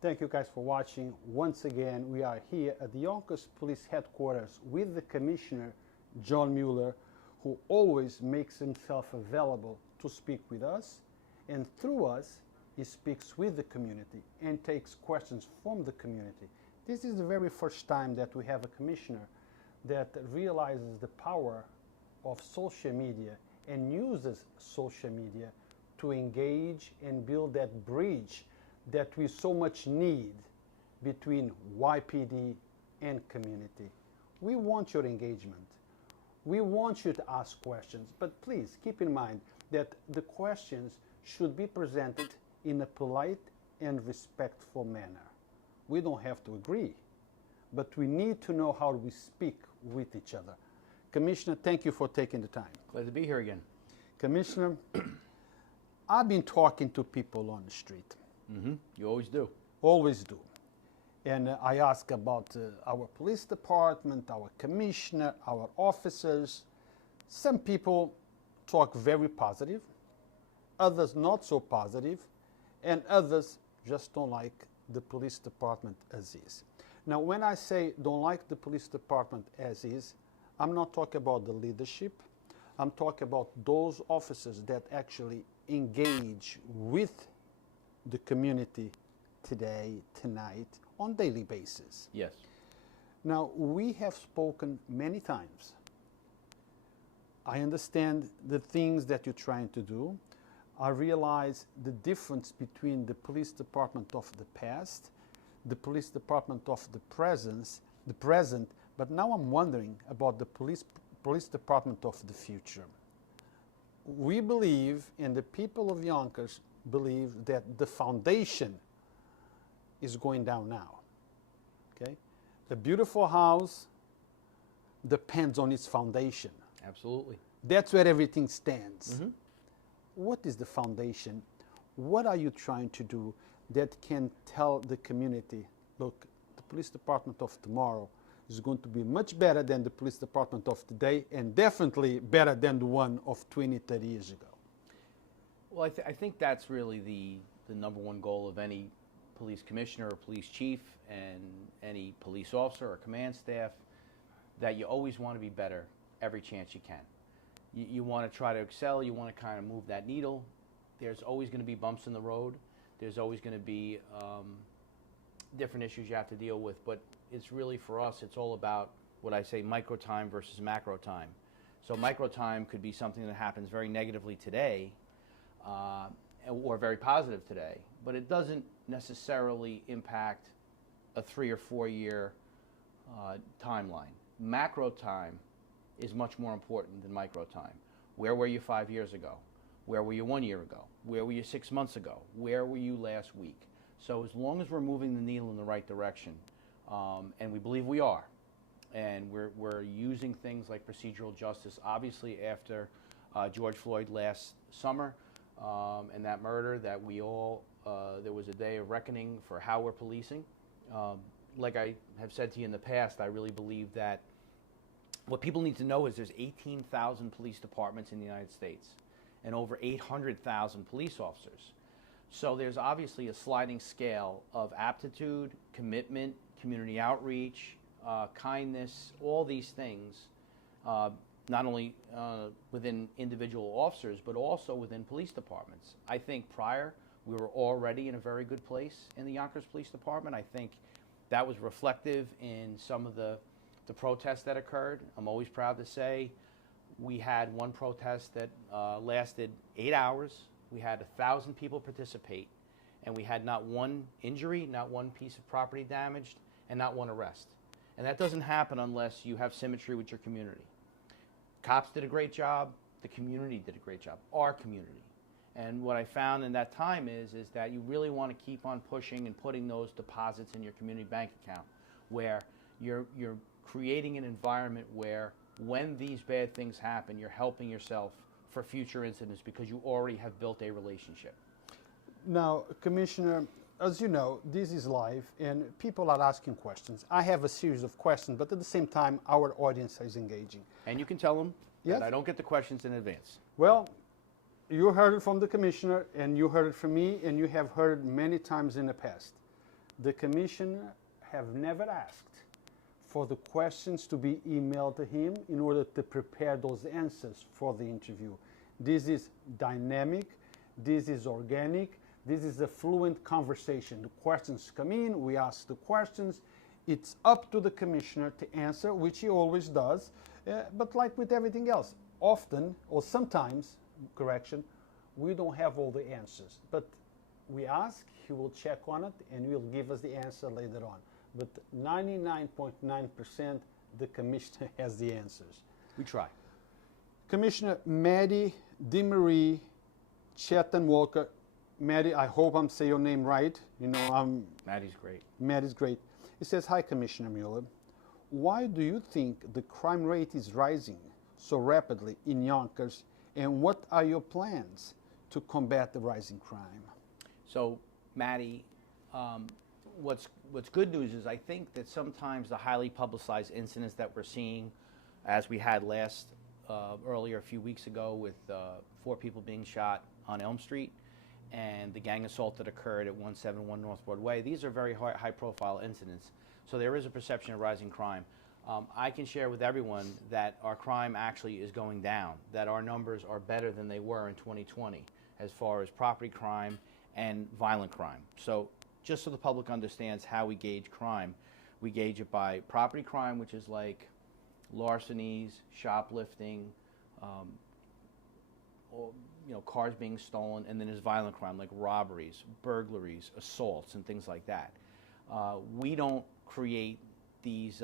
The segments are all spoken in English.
Thank you guys for watching. Once again, we are here at the Yonkers Police Headquarters with the Commissioner John Mueller, who always makes himself available to speak with us, and through us, he speaks with the community and takes questions from the community. This is the very first time that we have a commissioner that realizes the power of social media and uses social media to engage and build that bridge that we so much need between YPD and community. We want your engagement. We want you to ask questions, but please keep in mind that the questions should be presented in a polite and respectful manner. We don't have to agree, but we need to know how we speak with each other. Commissioner, thank you for taking the time. Glad to be here again. Commissioner, I've been talking to people on the street. You always do. Always do. And I ask about our police department, our commissioner, our officers. Some people talk very positive, others not so positive, and others just don't like the police department as is. Now, when I say don't like the police department as is, I'm not talking about the leadership. I'm talking about those officers that actually engage with the community today, tonight, on daily basis. Yes. Now, we have spoken many times. I understand the things that you're trying to do. I realize the difference between the police department of the past, the police department of the present, but now I'm wondering about the police department of the future. We believe, and the people of Yonkers believe, that the foundation is going down now. Okay? The beautiful house depends on its foundation. Absolutely. That's where everything stands. What is the foundation? What are you trying to do that can tell the community, look, the police department of tomorrow is going to be much better than the police department of today, and definitely better than the one of 20, 30 years ago? Well, I think that's really the number one goal of any police commissioner or police chief and any police officer or command staff, that you always want to be better every chance you can. You want to try to excel. You want to kind of move that needle. There's always going to be bumps in the road. There's always going to be different issues you have to deal with. But it's really, for us, it's all about what I say, micro time versus macro time. So micro time could be something that happens very negatively today or very positive today, but it doesn't necessarily impact a 3 or 4 year timeline. Macro time is much more important than micro time. Where were you 5 years ago? Where were you 1 year ago? Where were you 6 months ago? Where were you last week? So as long as we're moving the needle in the right direction, and we believe we are, and we're using things like procedural justice, obviously after George Floyd last summer and that murder, that we all, there was a day of reckoning for how we're policing. Like I have said to you in the past, I really believe that what people need to know is there's 18,000 police departments in the United States and over 800,000 police officers. So there's obviously a sliding scale of aptitude, commitment, community outreach, kindness, all these things, not only within individual officers, but also within police departments. I think prior, we were already in a very good place in the Yonkers Police Department. I think that was reflective in some of the protests that occurred. I'm always proud to say we had one protest that lasted 8 hours. We had 1,000 people participate, and we had not one injury, not one piece of property damaged, and not one arrest. And that doesn't happen unless you have symmetry with your community. Cops did a great job. The community did a great job, our community. And what I found in that time is that you really want to keep on pushing and putting those deposits in your community bank account, where you're creating an environment where when these bad things happen, you're helping yourself for future incidents because you already have built a relationship. Now, Commissioner, as you know, this is live and people are asking questions. I have a series of questions, but at the same time, our audience is engaging. And you can tell them Yes. that I don't get the questions in advance. Well, you heard it from the Commissioner, and you heard it from me, and you have heard it many times in the past. The Commissioner have never asked for the questions to be emailed to him in order to prepare those answers for the interview. This is dynamic, this is organic, this is a fluent conversation. The questions come in, we ask the questions. It's up to the Commissioner to answer, which he always does, but like with everything else, often, or sometimes, correction, we don't have all the answers. But we ask, he will check on it, and will give us the answer later on. But 99.9% the Commissioner has the answers. We try. Commissioner Maddie DeMarie Chetan Walker. Maddie, I hope I'm saying your name right. You know, Maddie's great. Maddie's great. It says, hi, Commissioner Mueller. Why do you think the crime rate is rising so rapidly in Yonkers, and what are your plans to combat the rising crime? So, Maddie, what's good news is I think that sometimes the highly publicized incidents that we're seeing, as we had earlier a few weeks ago with 4 people being shot on Elm Street, and the gang assault that occurred at 171 North Broadway, these are very high-profile incidents. So there is a perception of rising crime. I can share with everyone that our crime actually is going down, that our numbers are better than they were in 2020 as far as property crime and violent crime. So just so the public understands how we gauge crime, we gauge it by property crime, which is like larcenies, shoplifting, or, cars being stolen, and then there's violent crime like robberies, burglaries, assaults, and things like that. We don't create these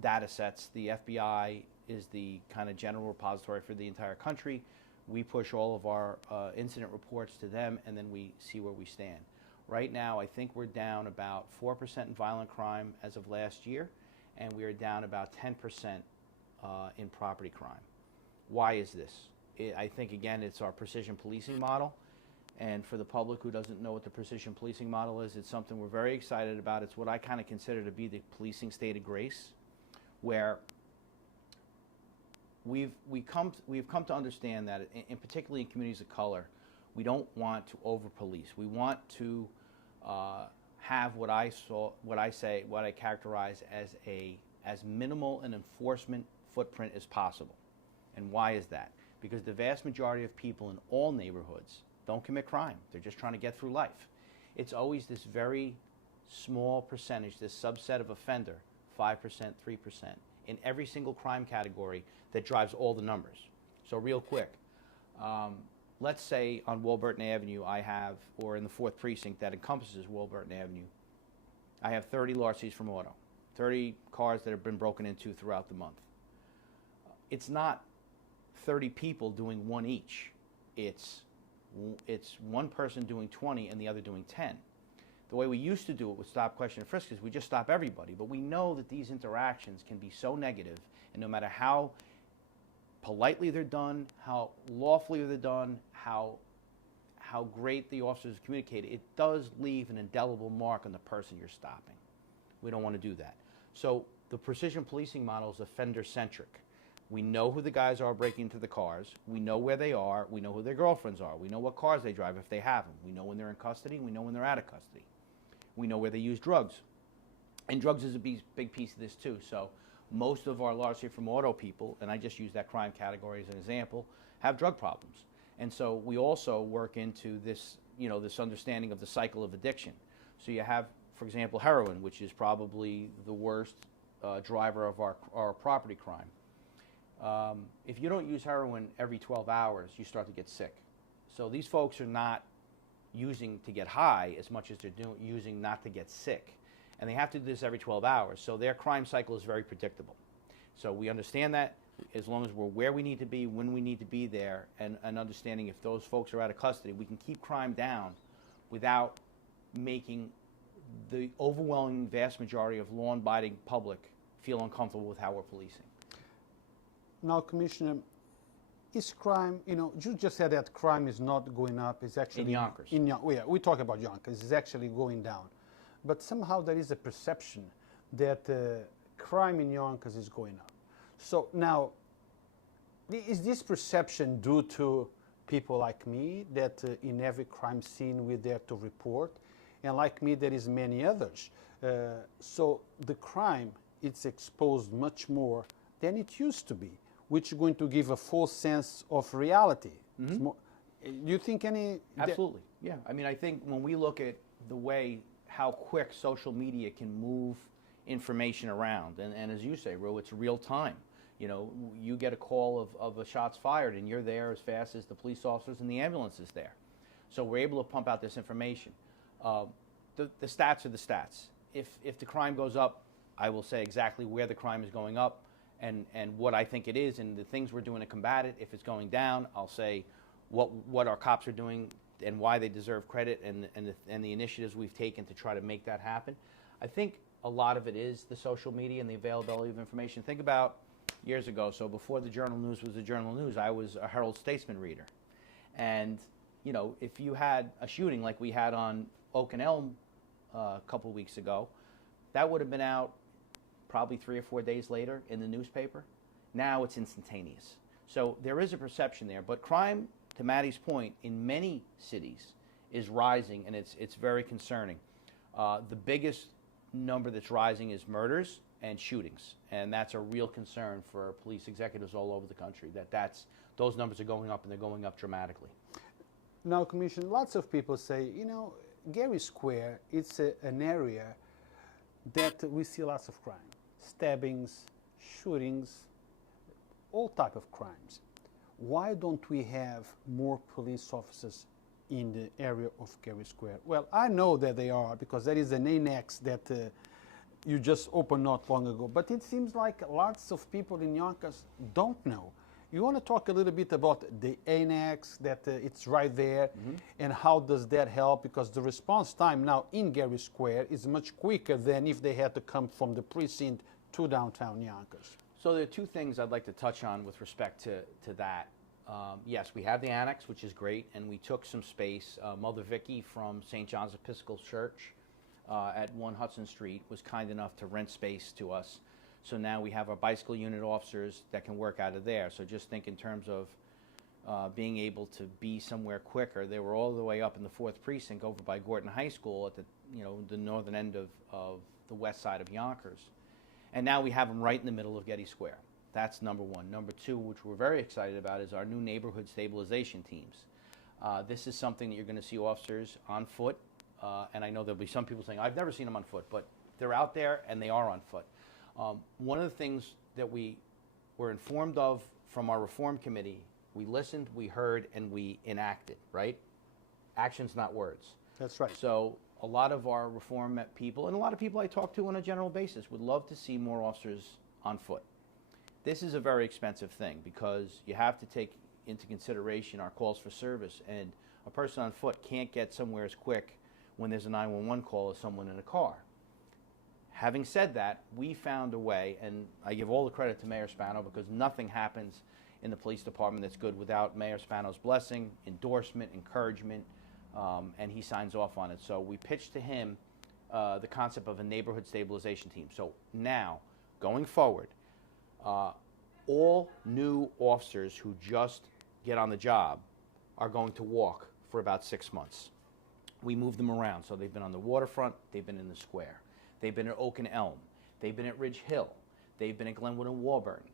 data sets. The FBI is the kind of general repository for the entire country. We push all of our incident reports to them, and then we see where we stand. Right now, I think we're down about 4% in violent crime as of last year, and we are down about 10% in property crime. Why is this? I think, again, it's our precision policing model. And for the public who doesn't know what the precision policing model is, it's something we're very excited about. It's what I kind of consider to be the policing state of grace, where we've come to understand that, in particularly in communities of color, we don't want to over-police. We want to have what I characterize as minimal an enforcement footprint as possible. And why is that? Because the vast majority of people in all neighborhoods don't commit crime. They're just trying to get through life. It's always this very small percentage, this subset of offender, 5%, 3%, in every single crime category that drives all the numbers. So real quick, let's say on Wilburton Avenue or in the 4th precinct that encompasses Wilburton Avenue, I have 30 larcenies from auto, 30 cars that have been broken into throughout the month. It's not 30 people doing one each. It's one person doing 20 and the other doing 10. The way we used to do it with stop, question, and frisk is we just stop everybody. But we know that these interactions can be so negative, and no matter how politely they're done, how lawfully they're done, how great the officers communicate, it does leave an indelible mark on the person you're stopping. We don't want to do that. So the precision policing model is offender-centric. We know who the guys are breaking into the cars. We know where they are. We know who their girlfriends are. We know what cars they drive if they have them. We know when they're in custody. We know when they're out of custody. We know where they use drugs. And drugs is a big piece of this too. So most of our larceny from auto people, and I just use that crime category as an example, have drug problems. And so we also work into this, this understanding of the cycle of addiction. So you have, for example, heroin, which is probably the worst driver of our property crime. If you don't use heroin every 12 hours, you start to get sick. So these folks are not using to get high as much as they're using not to get sick. And they have to do this every 12 hours. So their crime cycle is very predictable. So we understand that as long as we're where we need to be, when we need to be there, and understanding if those folks are out of custody, we can keep crime down without making the overwhelming vast majority of law-abiding public feel uncomfortable with how we're policing. Now, Commissioner, is crime, you just said that crime is not going up, it's actually... In Yonkers. We talk about Yonkers, it's actually going down. But somehow there is a perception that crime in Yonkers is going up. So now, is this perception due to people like me that in every crime scene we're there to report? and like me, there is many others. So the crime, it's exposed much more than it used to be, which is going to give a false sense of reality. Do you think any... Absolutely, yeah. I mean, I think when we look at the way, how quick social media can move information around, and as you say, Ru, it's real time. You know, you get a call of a shots fired, and you're there as fast as the police officers and the ambulance is there. So we're able to pump out this information. The stats are the stats. If the crime goes up, I will say exactly where the crime is going up and what I think it is and the things we're doing to combat it. If it's going down, I'll say what our cops are doing and why they deserve credit and the initiatives we've taken to try to make that happen. I think a lot of it is the social media and the availability of information. Think about years ago, so before the Journal News was the Journal News, I was a Herald Statesman reader. And, you know, if you had a shooting like we had on Oak and Elm a couple of weeks ago, that would have been out probably 3 or 4 days later in the newspaper. Now it's instantaneous. So there is a perception there, but crime, to Maddie's point, in many cities is rising, and it's very concerning. The biggest number that's rising is murders and shootings, and that's a real concern for police executives all over the country, those numbers are going up, and they're going up dramatically. Now, Commissioner, lots of people say, you know, Gary Square, it's an area that we see lots of crime, stabbings, shootings, all type of crimes. Why don't we have more police officers in the area of Gary Square? Well, I know that they are, because there is an annex that you just opened not long ago, but it seems like lots of people in Yonkers don't know. You want to talk a little bit about the annex, that it's right there, and how does that help? Because the response time now in Gary Square is much quicker than if they had to come from the precinct to downtown Yonkers. So there are two things I'd like to touch on with respect to that. Yes, we have the annex, which is great, and we took some space. Mother Vicky from St. John's Episcopal Church at 1 Hudson Street was kind enough to rent space to us. So now we have our bicycle unit officers that can work out of there. So just think in terms of being able to be somewhere quicker. They were all the way up in the 4th Precinct over by Gorton High School at the northern end of the west side of Yonkers. And now we have them right in the middle of Getty Square. That's number one. Number two, which we're very excited about, is our new neighborhood stabilization teams. This is something that you're going to see officers on foot. And I know there'll be some people saying, I've never seen them on foot, but they're out there and they are on foot. One of the things that we were informed of from our reform committee, we listened, we heard, and we enacted, right? Actions, not words. That's right. So a lot of our reform people, and a lot of people I talk to on a general basis, would love to see more officers on foot. This is a very expensive thing because you have to take into consideration our calls for service, and a person on foot can't get somewhere as quick when there's a 911 call as someone in a car. Having said that, we found a way, and I give all the credit to Mayor Spano because nothing happens in the police department that's good without Mayor Spano's blessing, endorsement, encouragement, and he signs off on it. So we pitched to him the concept of a neighborhood stabilization team. So now, going forward, all new officers who just get on the job are going to walk for about 6 months. We move them around. So they've been on the waterfront, they've been in the square, they've been at Oak and Elm, they've been at Ridge Hill, they've been at Glenwood and Warburton,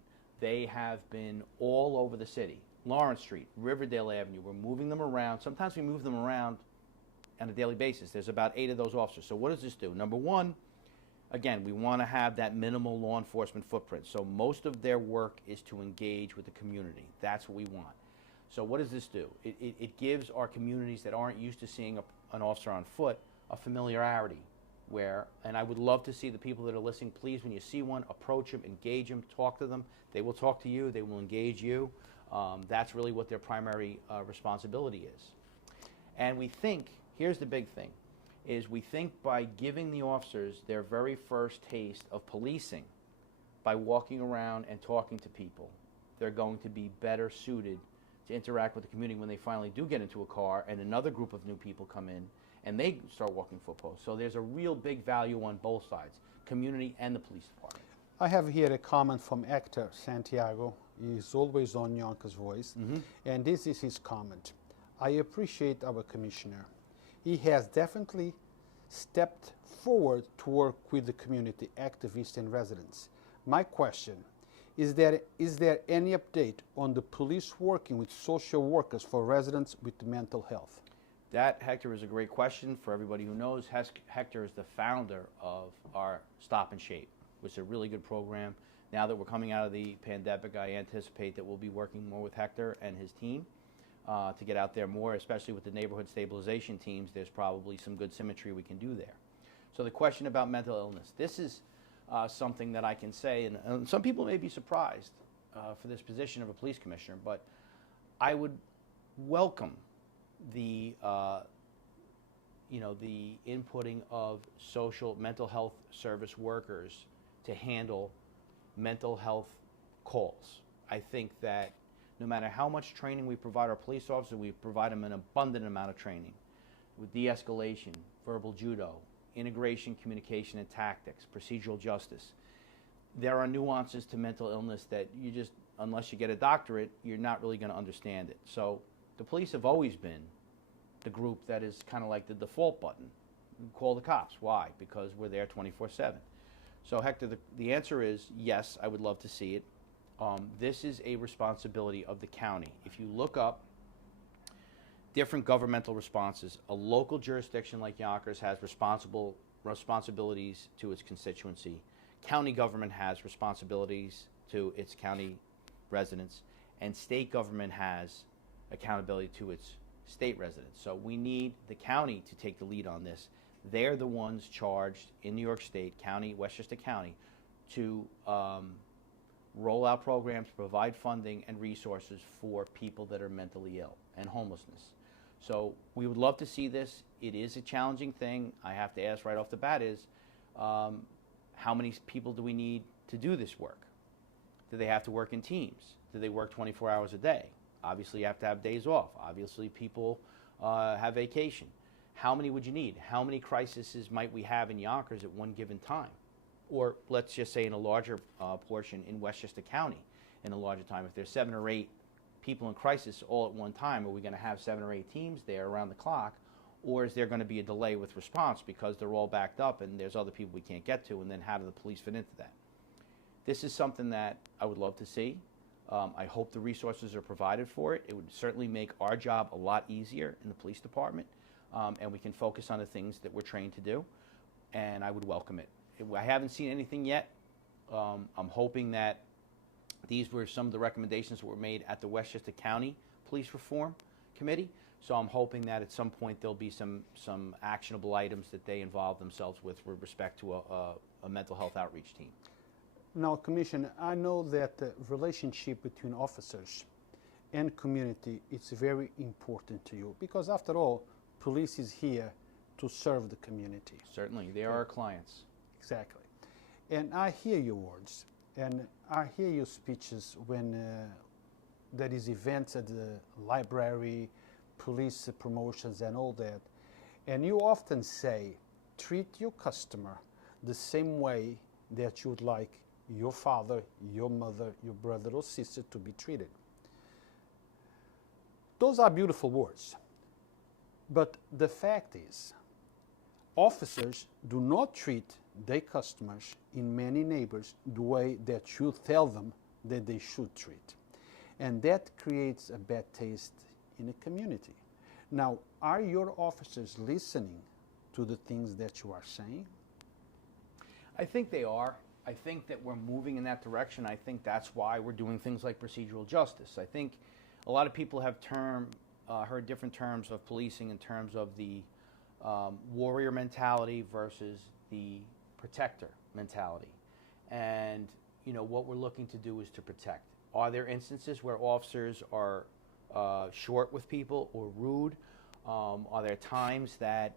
they have been all over the city. Lawrence Street, Riverdale Avenue, we're moving them around. Sometimes we move them around on a daily basis. There's about 8 of those officers. So what does this do? Number one, again, we want to have that minimal law enforcement footprint. So most of their work is to engage with the community. That's what we want. So what does this do? It gives our communities that aren't used to seeing an officer on foot a familiarity where, and I would love to see the people that are listening, please, when you see one, approach them, engage them, talk to them. They will talk to you. They will engage you. That's really what their primary responsibility is. And we think, here's the big thing, is we think by giving the officers their very first taste of policing, by walking around and talking to people, they're going to be better suited to interact with the community when they finally do get into a car and another group of new people come in and they start walking foot posts. So there's a real big value on both sides, community and the police department. I have here a comment from Hector Santiago. He's always on Yonkers Voice. And this is his comment. I appreciate our commissioner. He has definitely stepped forward to work with the community activists and residents. My question, is there any update on the police working with social workers for residents with mental health? That, Hector, is a great question. For everybody who knows, Hector is the founder of our Stop and Shape, which is a really good program. Now that we're coming out of the pandemic, I anticipate that we'll be working more with Hector and his team to get out there more, especially with the neighborhood stabilization teams. There's probably some good symmetry we can do there. So the question about mental illness, this is something that I can say, and some people may be surprised for this position of a police commissioner, but I would welcome the the inputting of social mental health service workers to handle mental health calls. I think that no matter how much training we provide our police officers, we provide them an abundant amount of training with de-escalation, verbal judo, integration, communication and tactics, procedural justice. There are nuances to mental illness that you just, unless you get a doctorate, you're not really going to understand it. So the police have always been the group that is kind of like the default button. Call the cops. Why? Because we're there 24/7. So Hector, the answer is yes, I would love to see it. This is a responsibility of the county. If you look up different governmental responses, a local jurisdiction like Yonkers has responsibilities to its constituency. County government has responsibilities to its county residents, and state government has accountability to its state residents. So we need the county to take the lead on this. They're the ones charged in New York State, county, Westchester County, to roll out programs, provide funding and resources for people that are mentally ill and homelessness. So we would love to see this. It is a challenging thing. I have to ask right off the bat is, how many people do we need to do this work? Do they have to work in teams? Do they work 24 hours a day? Obviously, you have to have days off. Obviously, people have vacation. How many would you need? How many crises might we have in Yonkers at one given time? Or let's just say in a larger portion in Westchester County in a larger time. If there's 7 or 8 people in crisis all at one time, are we going to have 7 or 8 teams there around the clock? Or is there going to be a delay with response because they're all backed up and there's other people we can't get to, and then how do the police fit into that? This is something that I would love to see. I hope the resources are provided for it. It would certainly make our job a lot easier in the police department, and we can focus on the things that we're trained to do, and I would welcome it. I haven't seen anything yet. I'm hoping that these were some of the recommendations that were made at the Westchester County Police Reform Committee, so I'm hoping that at some point there'll be some actionable items that they involve themselves with respect to a mental health outreach team. Now, Commissioner, I know that the relationship between officers and community is very important to you because, after all, police is here to serve the community. Certainly, they are our clients. Exactly. And I hear your words, and I hear your speeches when there is events at the library, police promotions and all that. And you often say, treat your customer the same way that you would like your father, your mother, your brother or sister to be treated. Those are beautiful words. But the fact is, officers do not treat their customers in many neighbors the way that you tell them that they should treat. And that creates a bad taste in the community. Now, are your officers listening to the things that you are saying? I think they are. I think that we're moving in that direction. I think that's why we're doing things like procedural justice. I think a lot of people have heard different terms of policing in terms of the warrior mentality versus the protector mentality. And what we're looking to do is to protect. Are there instances where officers are short with people or rude? Are there times that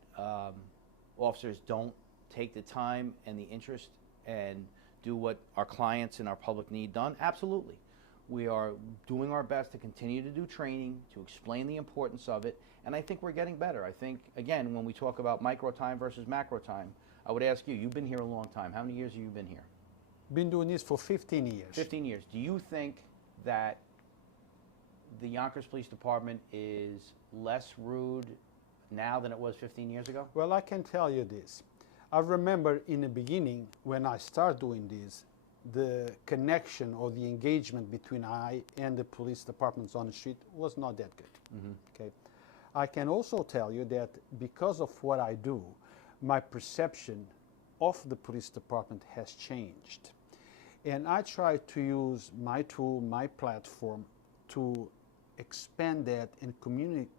officers don't take the time and the interest and do what our clients and our public need done? Absolutely. We are doing our best to continue to do training, to explain the importance of it, and I think we're getting better. I think, again, when we talk about micro time versus macro time, I would ask you, you've been here a long time. How many years have you been here? Been doing this for 15 years. 15 years. Do you think that the Yonkers Police Department is less rude, now than it was 15 years ago? Well, I can tell you this. I remember in the beginning when I started doing this, the connection or the engagement between I and the police departments on the street was not that good. Okay. I can also tell you that because of what I do, my perception of the police department has changed. And I try to use my tool, my platform, to expand that and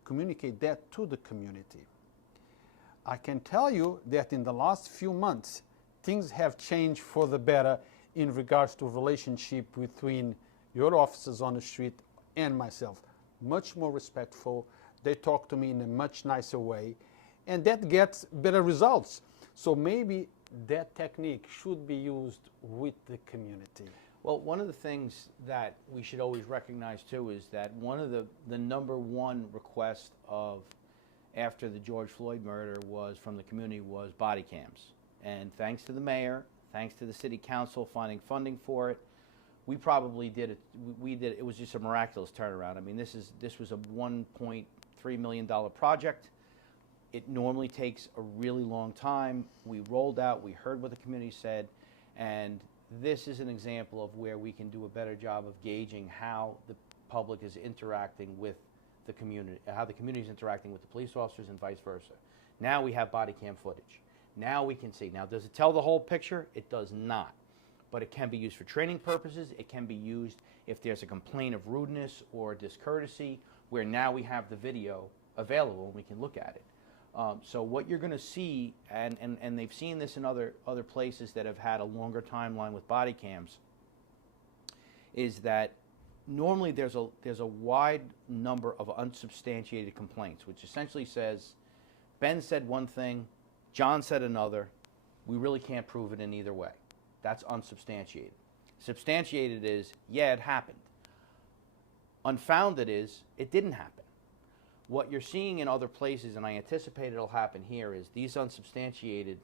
communicate that to the community. I can tell you that in the last few months, things have changed for the better in regards to relationship between your officers on the street and myself. Much more respectful. They talk to me in a much nicer way, and that gets better results. So maybe that technique should be used with the community. Well, one of the things that we should always recognize too is that one of the number one request of after the George Floyd murder was from the community was body cams. And thanks to the mayor, thanks to the city council finding funding for it, we probably did it. It was just a miraculous turnaround. I mean, this was a $1.3 million project. It normally takes a really long time. We rolled out, we heard what the community said, and this is an example of where we can do a better job of gauging how the public is interacting with the community, how the community is interacting with the police officers and vice versa. Now we have body cam footage. Now we can see. Now, does it tell the whole picture? It does not. But it can be used for training purposes. It can be used if there's a complaint of rudeness or discourtesy, where now we have the video available and we can look at it. So what you're going to see, and they've seen this in other places that have had a longer timeline with body cams, is that normally there's a wide number of unsubstantiated complaints, which essentially says, Ben said one thing, John said another, we really can't prove it in either way. That's unsubstantiated. Substantiated is, yeah, it happened. Unfounded is, it didn't happen. What you're seeing in other places, and I anticipate it'll happen here, is these unsubstantiated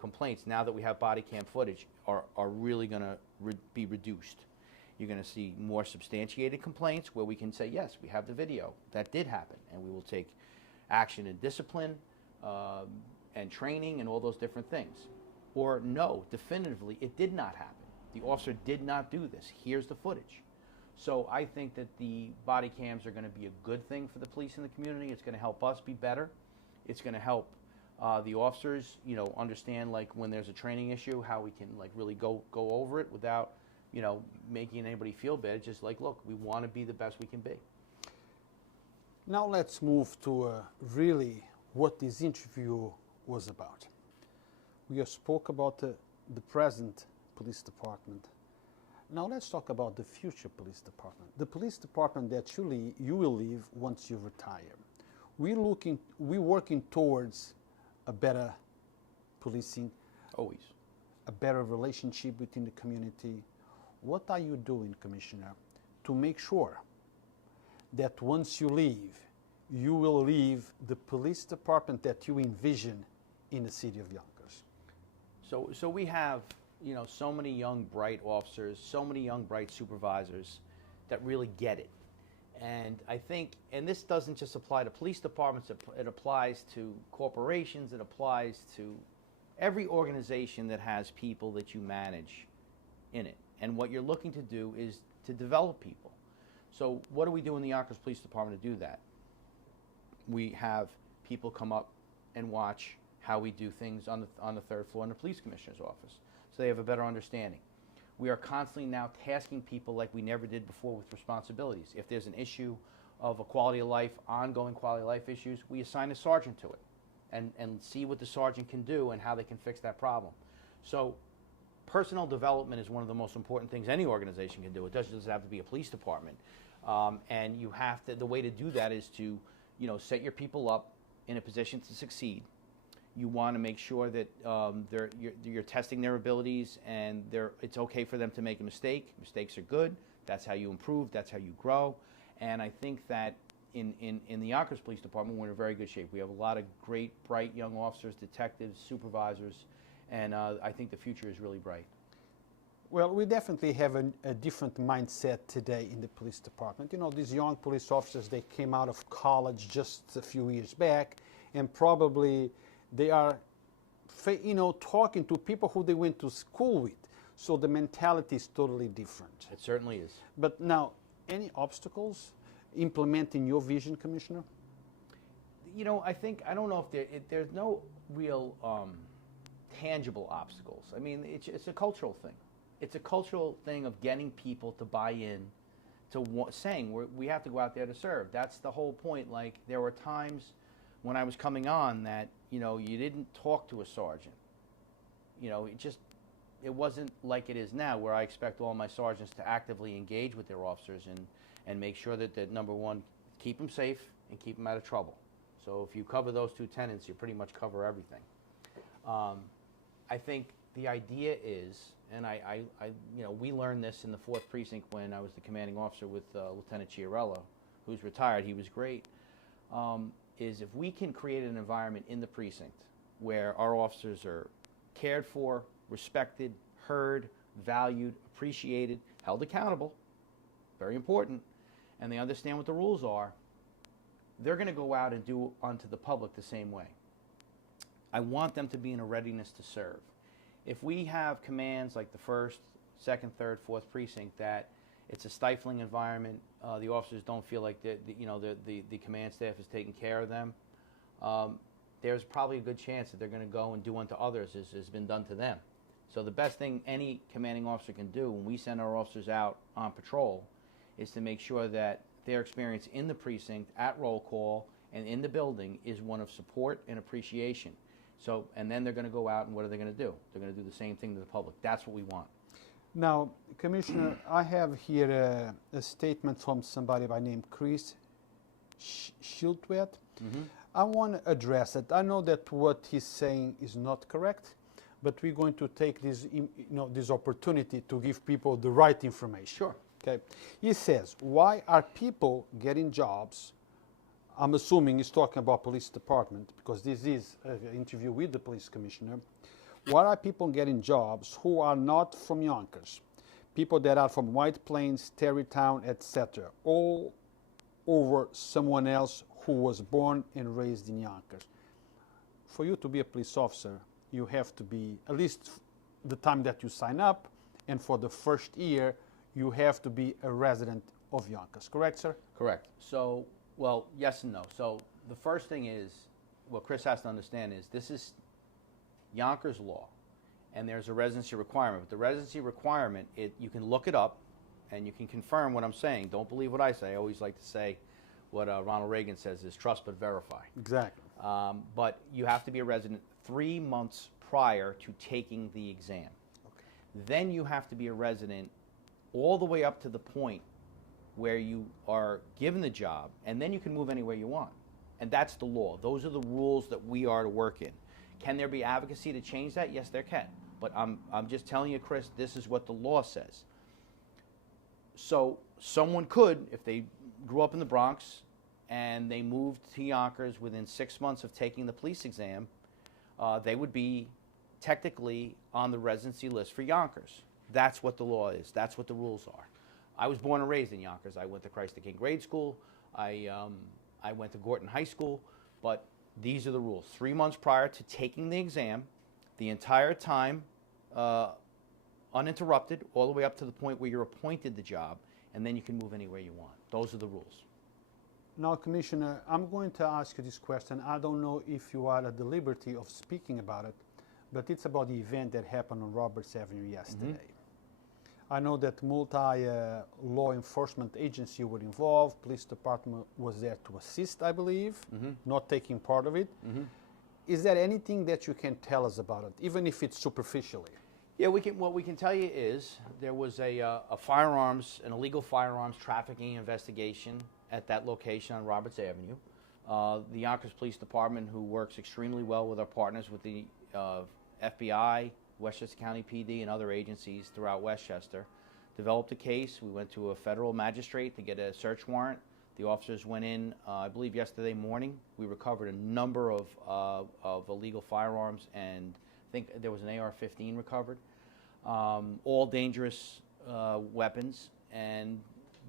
complaints, now that we have body cam footage, are really going to be reduced. You're going to see more substantiated complaints where we can say, yes, we have the video. That did happen, and we will take action and discipline and training and all those different things. Or no, definitively, it did not happen. The officer did not do this. Here's the footage. So I think that the body cams are going to be a good thing for the police in the community. It's going to help us be better. It's going to help the officers, understand, like, when there's a training issue, how we can, like, really go over it without, making anybody feel bad. It's just like, look, we want to be the best we can be. Now let's move to really what this interview was about. We have spoke about the present police department. Now let's talk about the future police department. The police department that you will leave once you retire. We're working towards a better policing. Always. A better relationship within the community. What are you doing, Commissioner, to make sure that once you leave, you will leave the police department that you envision in the city of Yonkers? So we have, so many young, bright officers, so many young, bright supervisors that really get it. And I think, and this doesn't just apply to police departments, it applies to corporations, it applies to every organization that has people that you manage in it. And what you're looking to do is to develop people. So what do we do in the Yonkers Police Department to do that? We have people come up and watch how we do things on the third floor in the police commissioner's office, so they have a better understanding. We are constantly now tasking people like we never did before with responsibilities. If there's an issue of a quality of life, ongoing quality of life issues, we assign a sergeant to it and see what the sergeant can do and how they can fix that problem. So personnel development is one of the most important things any organization can do. It doesn't just have to be a police department. And you have to, the way to do that is to, set your people up in a position to succeed. You want to make sure that you're testing their abilities, and it's okay for them to make a mistake. Mistakes are good. That's how you improve. That's how you grow. And I think that in the Yonkers Police Department, we're in a very good shape. We have a lot of great, bright young officers, detectives, supervisors, and I think the future is really bright. Well, we definitely have a different mindset today in the police department. These young police officers, they came out of college just a few years back, and probably they are, talking to people who they went to school with. So the mentality is totally different. It certainly is. But now, any obstacles implementing your vision, Commissioner? I don't know if there's no real tangible obstacles. I mean, it's a cultural thing. It's a cultural thing of getting people to buy in to saying we have to go out there to serve. That's the whole point. Like, there were times when I was coming on that, you didn't talk to a sergeant. It wasn't like it is now, where I expect all my sergeants to actively engage with their officers and make sure that number one, keep them safe and keep them out of trouble. So if you cover those two tenets, you pretty much cover everything. I think the idea is, and we learned this in the 4th Precinct when I was the commanding officer with Lieutenant Chiarella, who's retired. He was great. Is if we can create an environment in the precinct where our officers are cared for, respected, heard, valued, appreciated, held accountable, very important, and they understand what the rules are, they're going to go out and do unto the public the same way. I want them to be in a readiness to serve. If we have commands like the 1st, 2nd, 3rd, 4th Precinct that it's a stifling environment, the officers don't feel like the command staff is taking care of them, there's probably a good chance that they're going to go and do unto others as has been done to them. So the best thing any commanding officer can do when we send our officers out on patrol is to make sure that their experience in the precinct, at roll call, and in the building is one of support and appreciation. So, and then they're going to go out and what are they going to do? They're going to do the same thing to the public. That's what we want. Now, Commissioner, I have here a statement from somebody by name Chris Schildwet. I want to address it. I know that what he's saying is not correct, but we're going to take this, this opportunity to give people the right information. Sure. Okay. He says, why are people getting jobs? I'm assuming he's talking about police department, because this is an interview with the police commissioner. Why are people getting jobs who are not from Yonkers? People that are from White Plains, Tarrytown, etc. All over someone else who was born and raised in Yonkers. For you to be a police officer, you have to be, at least the time that you sign up, and for the first year, you have to be a resident of Yonkers. Correct, sir? Correct. So, well, yes and no. So the first thing is, what Chris has to understand is this is Yonkers law, and there's a residency requirement. But the residency requirement, you can look it up, and you can confirm what I'm saying. Don't believe what I say. I always like to say what Ronald Reagan says is trust but verify. Exactly. But you have to be a resident 3 months prior to taking the exam. Okay. Then you have to be a resident all the way up to the point where you are given the job, and then you can move anywhere you want. And that's the law. Those are the rules that we are to work in. Can there be advocacy to change that? Yes, there can. But I'm just telling you, Chris, this is what the law says. So someone could, if they grew up in the Bronx and they moved to Yonkers within 6 months of taking the police exam, they would be technically on the residency list for Yonkers. That's what the law is. That's what the rules are. I was born and raised in Yonkers. I went to Christ the King grade school. I went to Gorton High School. But these are the rules. 3 months prior to taking the exam, the entire time, uninterrupted, all the way up to the point where you're appointed the job, and then you can move anywhere you want. Those are the rules. Now, Commissioner, I'm going to ask you this question. I don't know if you are at the liberty of speaking about it, but it's about the event that happened on Roberts Avenue yesterday. I know that multi-law enforcement agency were involved. Police department was there to assist, I believe, not taking part of it. Is there anything that you can tell us about it, even if it's superficially? Yeah, what we can tell you is there was an illegal firearms trafficking investigation at that location on Roberts Avenue. The Yonkers Police Department, who works extremely well with our partners with the FBI, Westchester County PD, and other agencies throughout Westchester, developed a case. We went to a federal magistrate to get a search warrant. The officers went in, I believe, yesterday morning. We recovered a number of illegal firearms, and I think there was an AR-15 recovered, all dangerous weapons, and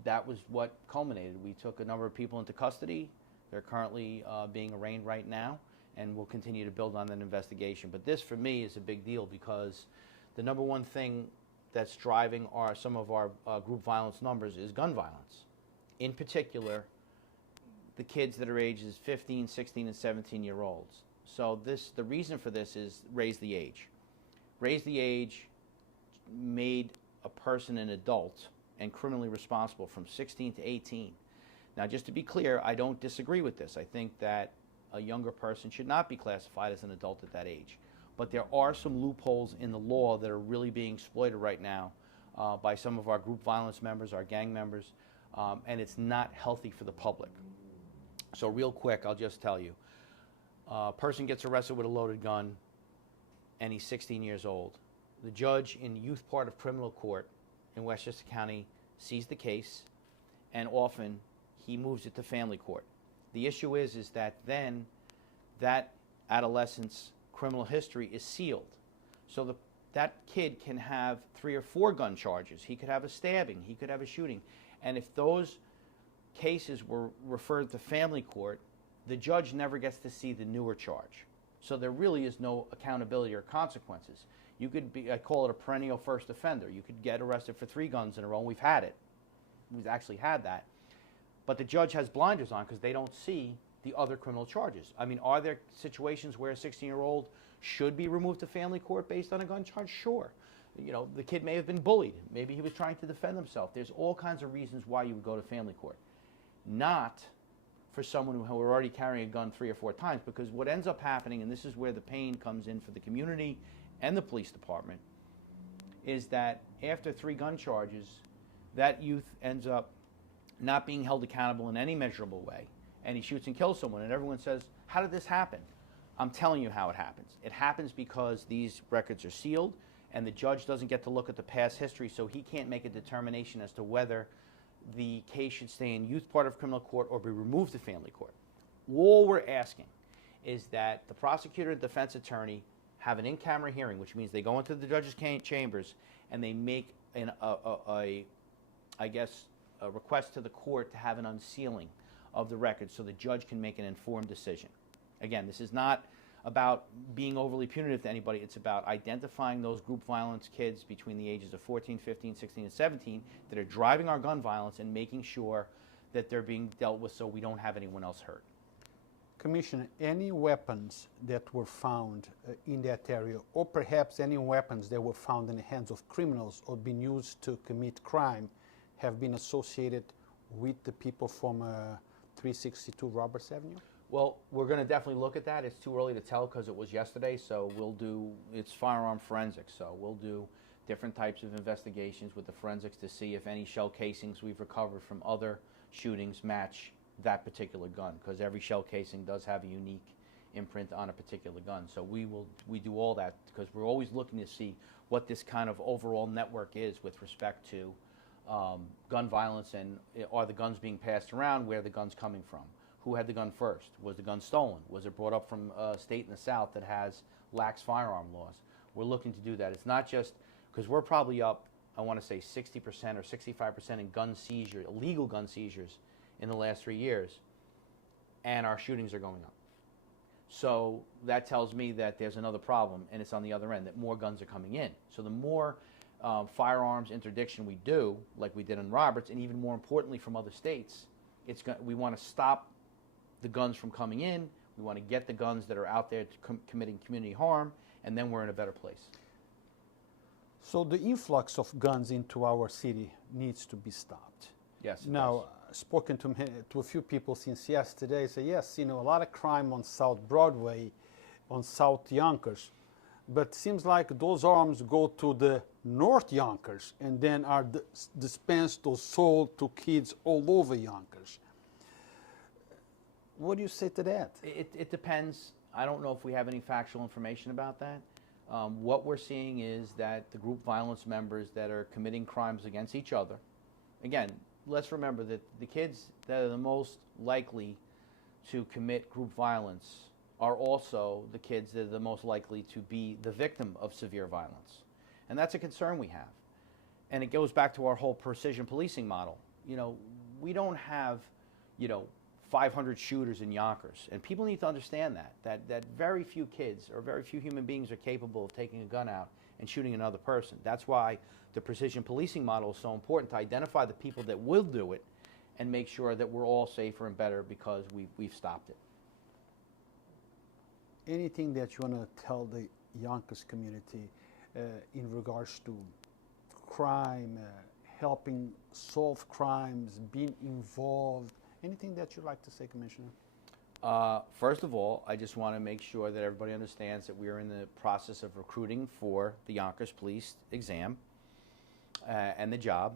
that was what culminated. We took a number of people into custody. They're currently being arraigned right now, and we'll continue to build on that investigation. But this, for me, is a big deal because the number one thing that's driving some of our group violence numbers is gun violence. In particular, the kids that are ages 15, 16, and 17-year-olds. So the reason for this is raise the age. Raise the age made a person an adult and criminally responsible from 16 to 18. Now, just to be clear, I don't disagree with this. I think that a younger person should not be classified as an adult at that age. But there are some loopholes in the law that are really being exploited right now by some of our group violence members, our gang members, and it's not healthy for the public. So real quick, I'll just tell you. A person gets arrested with a loaded gun, and he's 16 years old. The judge in the youth part of criminal court in Westchester County sees the case, and often he moves it to family court. The issue is that then that adolescent's criminal history is sealed. So that kid can have 3 or 4 gun charges. He could have a stabbing. He could have a shooting. And if those cases were referred to family court, the judge never gets to see the newer charge. So there really is no accountability or consequences. You could be, I call it a perennial first offender. You could get arrested for 3 guns in a row. We've had it. We've actually had that. But the judge has blinders on because they don't see the other criminal charges. I mean, are there situations where a 16-year-old should be removed to family court based on a gun charge? Sure. You know, the kid may have been bullied. Maybe he was trying to defend himself. There's all kinds of reasons why you would go to family court. Not for someone who were already carrying a gun 3 or 4 times, because what ends up happening, and this is where the pain comes in for the community and the police department, is that after 3 gun charges, that youth ends up not being held accountable in any measurable way, and he shoots and kills someone, and everyone says, how did this happen? I'm telling you how it happens. It happens because these records are sealed, and the judge doesn't get to look at the past history, so he can't make a determination as to whether the case should stay in youth part of criminal court or be removed to family court. All we're asking is that the prosecutor and defense attorney have an in-camera hearing, which means they go into the judge's chambers and they make a request to the court to have an unsealing of the record so the judge can make an informed decision. Again, this is not about being overly punitive to anybody. It's about identifying those group violence kids between the ages of 14, 15, 16, and 17 that are driving our gun violence and making sure that they're being dealt with so we don't have anyone else hurt. Commissioner, any weapons that were found in that area, or perhaps any weapons that were found in the hands of criminals or been used to commit crime, have been associated with the people from 362 Roberts Avenue? Well, we're going to definitely look at that. It's too early to tell because it was yesterday, so it's firearm forensics, so we'll do different types of investigations with the forensics to see if any shell casings we've recovered from other shootings match that particular gun, because every shell casing does have a unique imprint on a particular gun. So we do all that because we're always looking to see what this kind of overall network is with respect to gun violence, and are the guns being passed around, where are the guns coming from? Who had the gun first? Was the gun stolen? Was it brought up from a state in the South that has lax firearm laws? We're looking to do that. It's not just because we're probably up, I want to say 60% or 65% in gun seizure, illegal gun seizures in the last 3 years, and our shootings are going up. So that tells me that there's another problem, and it's on the other end, that more guns are coming in. So the more firearms interdiction we do, like we did in Roberts, and even more importantly from other states, we want to stop the guns from coming in. We want to get the guns that are out there committing community harm, and then we're in a better place. So the influx of guns into our city needs to be stopped. Yes. Now, spoken to a few people since yesterday, say yes, a lot of crime on South Broadway, on South Yonkers, but seems like those arms go to the North Yonkers and then are dispensed or sold to kids all over Yonkers. What do you say to that? It depends. I don't know if we have any factual information about that. What we're seeing is that the group violence members that are committing crimes against each other, again, let's remember that the kids that are the most likely to commit group violence are also the kids that are the most likely to be the victim of severe violence. And that's a concern we have. And it goes back to our whole precision policing model. We don't have, 500 shooters in Yonkers. And people need to understand that very few kids or very few human beings are capable of taking a gun out and shooting another person. That's why the precision policing model is so important, to identify the people that will do it and make sure that we're all safer and better because we've stopped it. Anything that you want to tell the Yonkers community in regards to crime, helping solve crimes, being involved? Anything that you'd like to say, Commissioner? First of all, I just want to make sure that everybody understands that we are in the process of recruiting for the Yonkers Police exam and the job.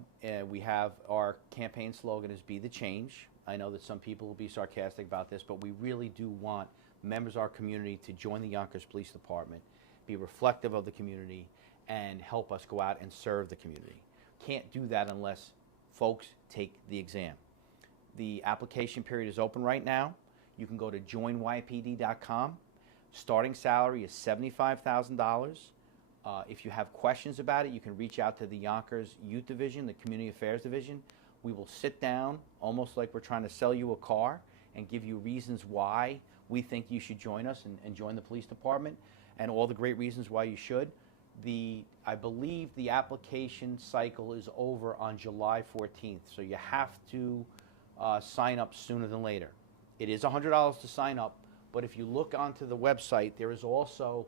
We have our campaign slogan is "Be the Change." I know that some people will be sarcastic about this, but we really do want members of our community to join the Yonkers Police Department, be reflective of the community, and help us go out and serve the community. Can't do that unless folks take the exam. The application period is open right now. You can go to joinypd.com. Starting salary is $75,000. If you have questions about it, you can reach out to the Yonkers Youth Division, the Community Affairs Division. We will sit down, almost like we're trying to sell you a car, and give you reasons why we think you should join us and join the police department, and all the great reasons why you should. I believe the application cycle is over on July 14th, so you have to sign up sooner than later. It is $100 to sign up, but if you look onto the website, there is also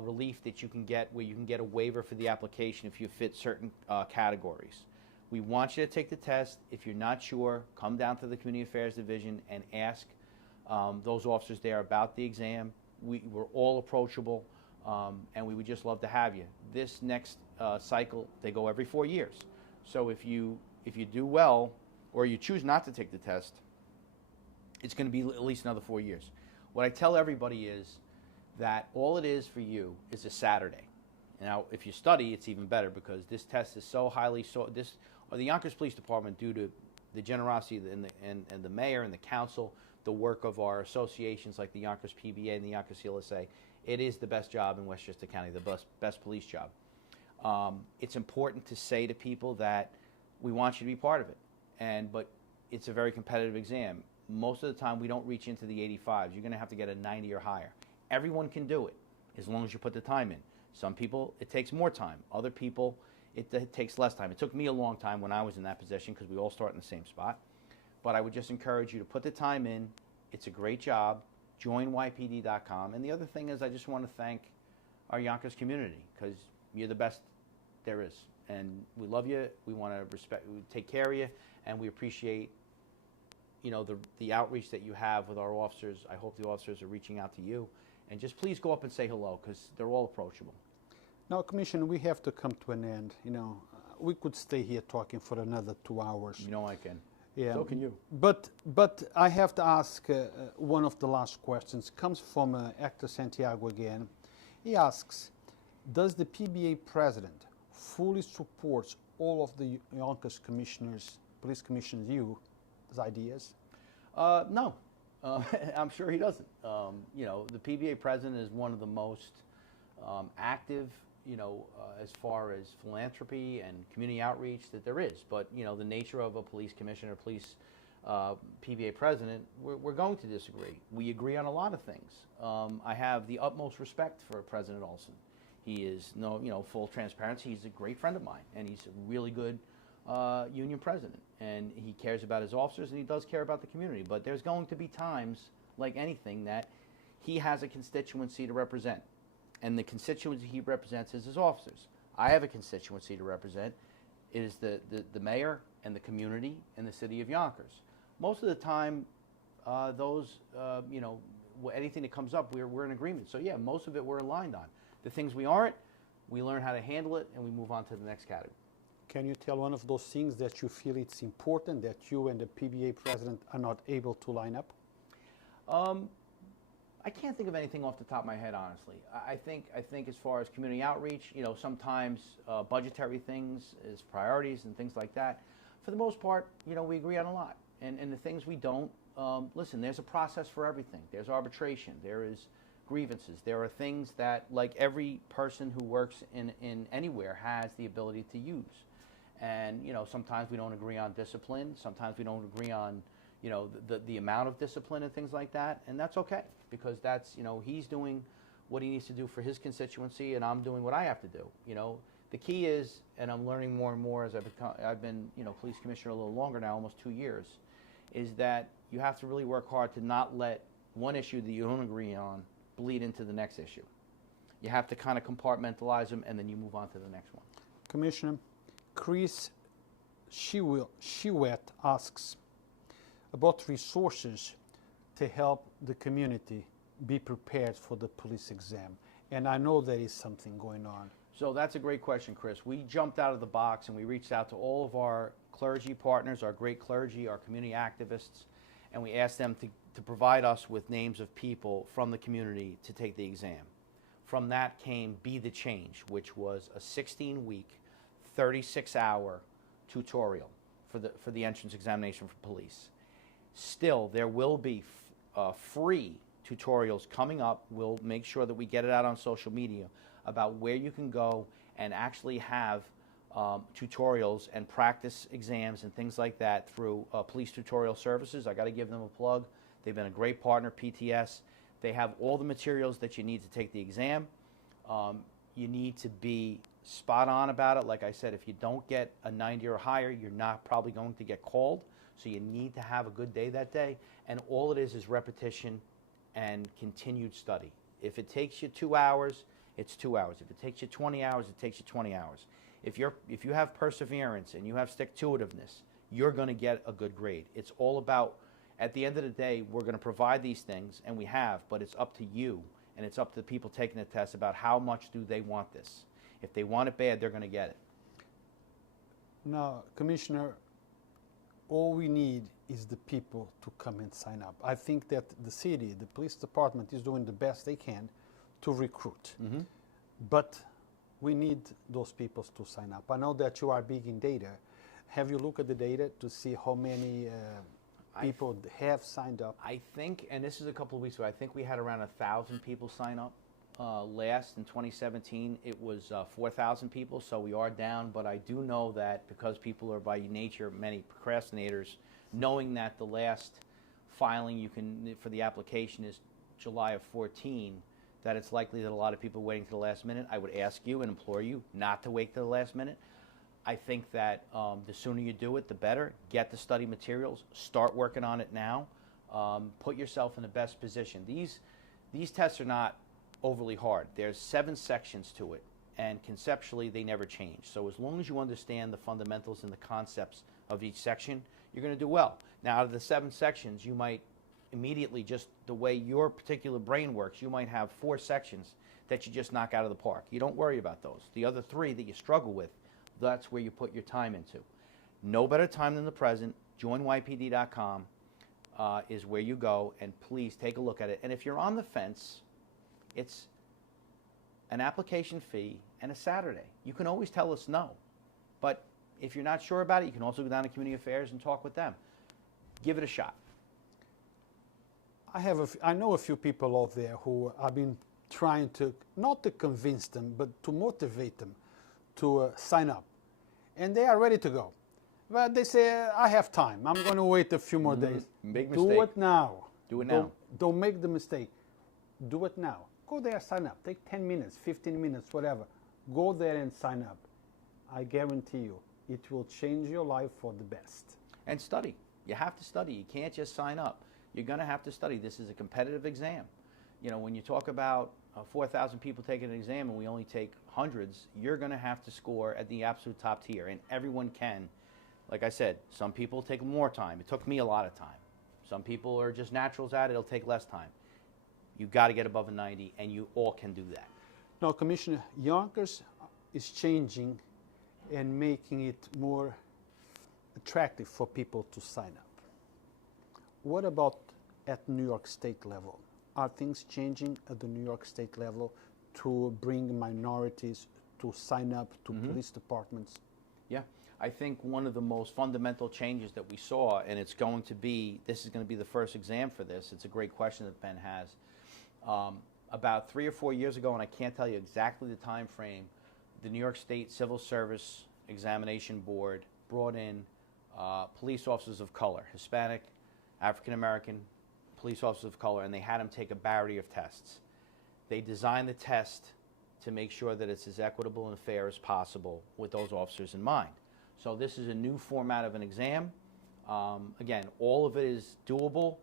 relief that you can get where you can get a waiver for the application if you fit certain categories. We want you to take the test. If you're not sure, come down to the Community Affairs Division and ask those officers there about the exam. We're all approachable, and we would just love to have you. This next cycle, they go every 4 years. So if you do well, or you choose not to take the test, it's going to be at least another 4 years. What I tell everybody is that all it is for you is a Saturday. Now, if you study, it's even better, because this test is so highly the Yonkers Police Department, due to the generosity and the mayor and the council, the work of our associations like the Yonkers PBA and the Yonkers CLSA, it is the best job in Westchester County, the best police job. It's important to say to people that we want you to be part of it, but it's a very competitive exam. Most of the time, we don't reach into the 85s. You're going to have to get a 90 or higher. Everyone can do it as long as you put the time in. Some people, it takes more time. Other people, it takes less time. It took me a long time when I was in that position, because we all start in the same spot. But I would just encourage you to put the time in. It's a great job. Join YPD.com. And the other thing is, I just want to thank our Yonkers community, because you're the best there is. And we love you. We want to take care of you, and we appreciate the outreach that you have with our officers. I hope the officers are reaching out to you. And just please go up and say hello, because they're all approachable. Now, Commissioner, we have to come to an end. We could stay here talking for another 2 hours. I can. Yeah. So can you. But I have to ask one of the last questions. Comes from Actor Santiago again. He asks, does the PBA president fully support all of the Yonkers commissioners, police commissioners' ideas? No. I'm sure he doesn't. The PBA president is one of the most active, as far as philanthropy and community outreach that there is. But, the nature of a police commissioner, police PBA president, we're going to disagree. We agree on a lot of things. I have the utmost respect for President Olson. He is, full transparency, he's a great friend of mine, and he's a really good union president, and he cares about his officers, and he does care about the community. But there's going to be times, like anything, that he has a constituency to represent, and the constituency he represents is his officers. I have a constituency to represent. It is the mayor and the community in the city of Yonkers. Most of the time, anything that comes up, we're in agreement. So yeah, most of it we're aligned on. The things we aren't, we learn how to handle it, and we move on to the next category. Can you tell one of those things that you feel it's important that you and the PBA president are not able to line up? I can't think of anything off the top of my head, honestly. I think as far as community outreach, sometimes budgetary things is priorities and things like that. For the most part, we agree on a lot. And the things we don't, listen, there's a process for everything. There's arbitration. There is grievances. There are things that, like every person who works in anywhere, has the ability to use. And, sometimes we don't agree on discipline. Sometimes we don't agree on, you know, the amount of discipline and things like that, and that's okay, because that's, you know, he's doing what he needs to do for his constituency, and I'm doing what I have to do. You know, the key is, and I'm learning more and more as I've been, you know, police commissioner a little longer now, almost 2 years, is that you have to really work hard to not let one issue that you don't agree on bleed into the next issue. You have to kind of compartmentalize them, and then you move on to the next one. Commissioner, Chris Shiwet asks about resources to help the community be prepared for the police exam. And I know there is something going on. So that's a great question, Chris. We jumped out of the box and we reached out to all of our clergy partners, our great clergy, our community activists, and we asked them to provide us with names of people from the community to take the exam. From that came Be the Change, which was a 16-week, 36-hour tutorial for the entrance examination for police. Still, there will be free tutorials coming up. We'll make sure that we get it out on social media about where you can go and actually have tutorials and practice exams and things like that through Police Tutorial Services. I got to give them a plug. They've been a great partner, PTS. They have all the materials that you need to take the exam. You need to be spot on about it. Like I said, if you don't get a 90 or higher, you're not probably going to get called. So you need to have a good day that day. And all it is repetition and continued study. If it takes you 2 hours, it's 2 hours. If it takes you 20 hours, it takes you 20 hours. If you have perseverance and you have stick-to-itiveness, you're going to get a good grade. It's all about, at the end of the day, we're going to provide these things, and we have, but it's up to you, and it's up to the people taking the test about how much do they want this. If they want it bad, they're going to get it. Now, Commissioner, all we need is the people to come and sign up. I think that the city, the police department is doing the best they can to recruit. Mm-hmm. But we need those people to sign up. I know that you are big in data. Have you looked at the data to see how many people have signed up? I think, and this is a couple of weeks ago, I think we had around 1,000 people sign up. Last in 2017, it was 4,000 people, so we are down. But I do know that because people are by nature many procrastinators, knowing that the last filing you can for the application is July of 14, that it's likely that a lot of people are waiting to the last minute. I would ask you and implore you not to wait to the last minute. I think that the sooner you do it, the better. Get the study materials. Start working on it now. Put yourself in the best position. These tests are not overly hard. There's 7 sections to it, and conceptually they never change. So as long as you understand the fundamentals and the concepts of each section, you're going to do well. Now, out of the 7 sections, you might immediately, just the way your particular brain works, you might have 4 sections that you just knock out of the park. You don't worry about those. The other 3 that you struggle with, that's where you put your time into. No better time than the present. Join YPD.com is where you go, and please take a look at it. And if you're on the fence, it's an application fee and a Saturday. You can always tell us no. But if you're not sure about it, you can also go down to Community Affairs and talk with them. Give it a shot. I know a few people out there who I've been trying to, not to convince them, but to motivate them to sign up. And they are ready to go. But they say, I have time. I'm going to wait a few more days. Big mistake. Do it now. Do it now. Don't make the mistake. Do it now. Go there, sign up. Take 10 minutes, 15 minutes, whatever. Go there and sign up. I guarantee you, it will change your life for the best. And study. You have to study. You can't just sign up. You're going to have to study. This is a competitive exam. You know, when you talk about 4,000 people taking an exam and we only take hundreds, you're going to have to score at the absolute top tier. And everyone can. Like I said, some people take more time. It took me a lot of time. Some people are just naturals at it. It'll take less time. You've got to get above a 90, and you all can do that. Now, Commissioner, Yonkers is changing and making it more attractive for people to sign up. What about at New York State level? Are things changing at the New York State level to bring minorities to sign up to police departments? Yeah. I think one of the most fundamental changes that we saw, and it's going to be, this is going to be the first exam for this. It's a great question that Ben has. About 3 or 4 years ago, and I can't tell you exactly the time frame, the New York State Civil Service Examination Board brought in police officers of color, Hispanic, African American, police officers of color, and they had them take a battery of tests. They designed the test to make sure that it's as equitable and fair as possible with those officers in mind. So this is a new format of an exam. Again, all of it is doable.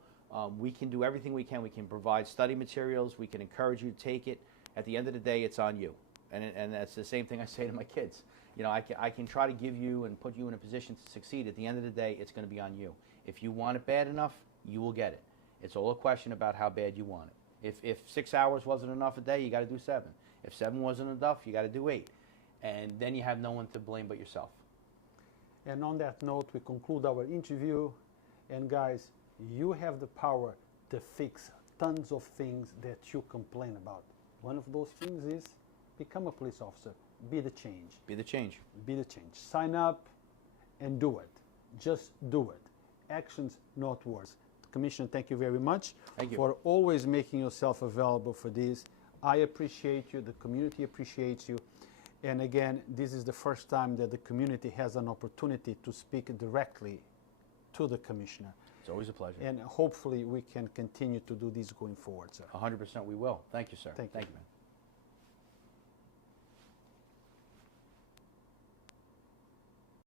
We can do everything we can. We can provide study materials. We can encourage you to take it. At the end of the day, it's on you. And that's the same thing I say to my kids. You know, I can try to give you and put you in a position to succeed. At the end of the day, it's going to be on you. If you want it bad enough, you will get it. It's all a question about how bad you want it. If 6 hours wasn't enough a day, you got to do 7. If 7 wasn't enough, you got to do 8. And then you have no one to blame but yourself. And on that note, we conclude our interview. And guys, you have the power to fix tons of things that you complain about. One of those things is become a police officer. Be the change. Be the change. Be the change. Sign up and do it. Just do it. Actions, not words. Commissioner, thank you very much for always making yourself available for this. I appreciate you. The community appreciates you. And again, this is the first time that the community has an opportunity to speak directly to the Commissioner. It's always a pleasure. And hopefully we can continue to do this going forward, sir. 100% we will. Thank you, sir. Thank you, man.